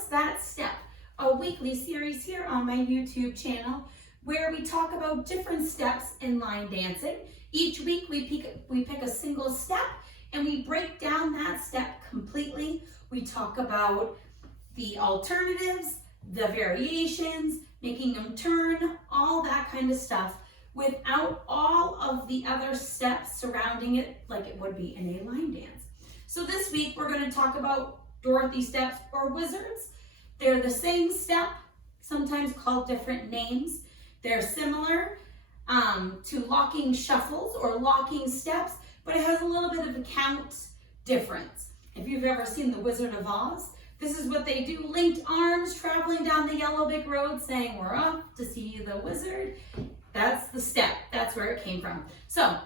What's That Step? A weekly series here on my YouTube channel where we talk about different steps in line dancing. Each week we pick a single step and we break down that step completely. We talk about the alternatives, the variations, making them turn, all that kind of stuff without all of the other steps surrounding it like it would be in a line dance. So this week we're going to talk about Dorothy steps or wizards. They're the same step, sometimes called different names. They're similar to locking shuffles or locking steps, but it has a little bit of a count difference. If you've ever seen The Wizard of Oz, this is what they do, linked arms traveling down the yellow brick road saying, "We're off to see the wizard." That's the step, that's where it came from. So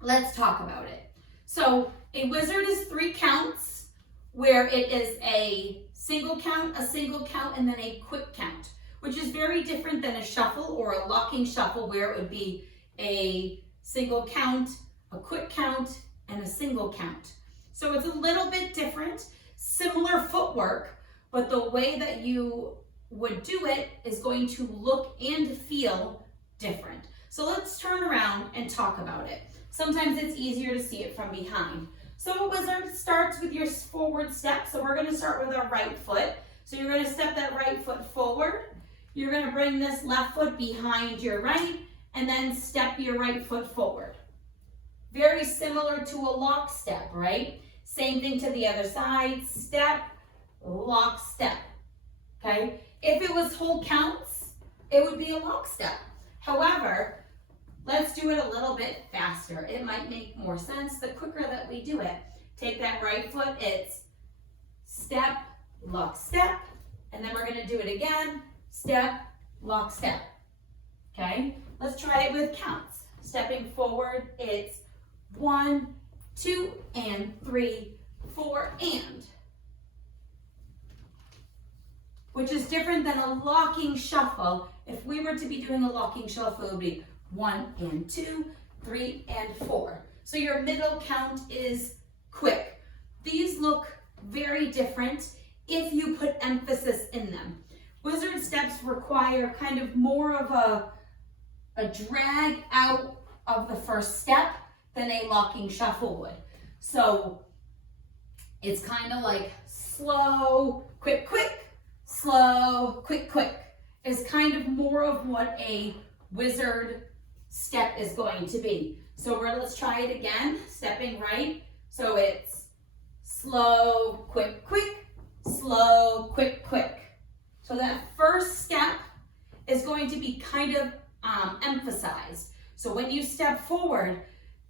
let's talk about it. So a wizard is 3 counts where it is a single count, and then a quick count, which is very different than a shuffle or a locking shuffle where it would be a single count, a quick count, and a single count. So it's a little bit different, similar footwork, but the way that you would do it is going to look and feel different. So let's turn around and talk about it. Sometimes it's easier to see it from behind. So a wizard starts with your forward step. So we're going to start with our right foot. So you're going to step that right foot forward. You're going to bring this left foot behind your right and then step your right foot forward. Very similar to a lock step, right? Same thing to the other side, step, lock, step, okay? If it was whole counts, it would be a lock step. However, let's do it a little bit faster. It might make more sense the quicker that we do it. Take that right foot, it's step, lock, step, and then we're gonna do it again, step, lock, step, okay? Let's try it with counts. Stepping forward, it's 1, 2, and 3, 4, and. Which is different than a locking shuffle. If we were to be doing a locking shuffle, it would be 1 and 2, 3 and 4. So your middle count is quick. These look very different if you put emphasis in them. Wizard steps require kind of more of a drag out of the first step than a locking shuffle would. So it's kind of like slow, quick, quick, slow, quick, quick is kind of more of what a wizard step is going to be. So let's try it again, stepping right. So it's slow, quick, quick, slow, quick, quick. So that first step is going to be kind of emphasized. So when you step forward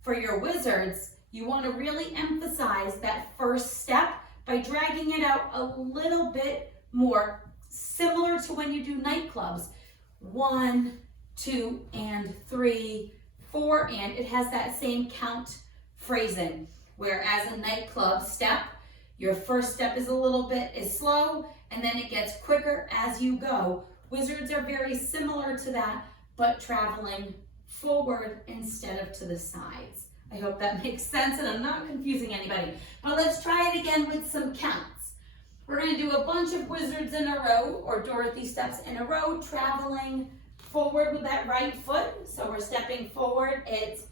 for your wizards, you want to really emphasize that first step by dragging it out a little bit more, similar to when you do nightclubs. 1, 2, and 3, 4, and it has that same count phrasing. Whereas a nightclub step, your first step is a little bit slow, and then it gets quicker as you go. Wizards are very similar to that, but traveling forward instead of to the sides. I hope that makes sense and I'm not confusing anybody. But let's try it again with some counts. We're going to do a bunch of wizards in a row, or Dorothy steps in a row, traveling forward with that right foot. So we're stepping forward. It's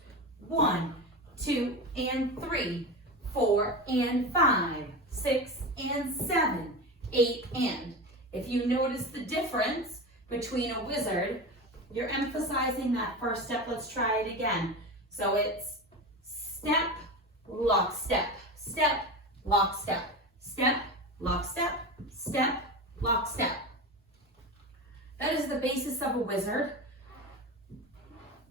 1, 2, and 3, 4, and 5, 6, and 7, 8, and. If you notice the difference between a wizard, you're emphasizing that first step. Let's try it again. So it's step, lock, step, step, lock, step, step, lock, step, step, lock, step. That is the basis of a wizard.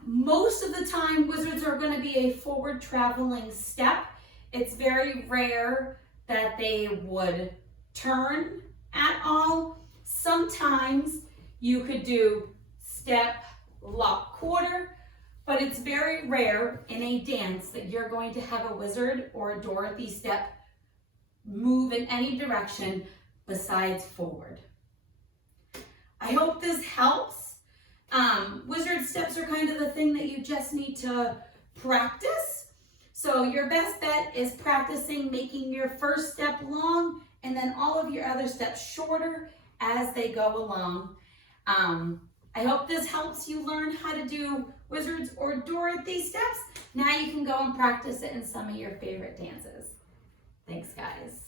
Most of the time, wizards are going to be a forward traveling step. It's very rare that they would turn at all. Sometimes you could do step, lock, quarter, but it's very rare in a dance that you're going to have a wizard or a Dorothy step move in any direction besides forward. I hope this helps. Wizard steps are kind of the thing that you just need to practice. So your best bet is practicing making your first step long and then all of your other steps shorter as they go along. I hope this helps you learn how to do Wizards or Dorothy steps. Now you can go and practice it in some of your favorite dances. Thanks, guys.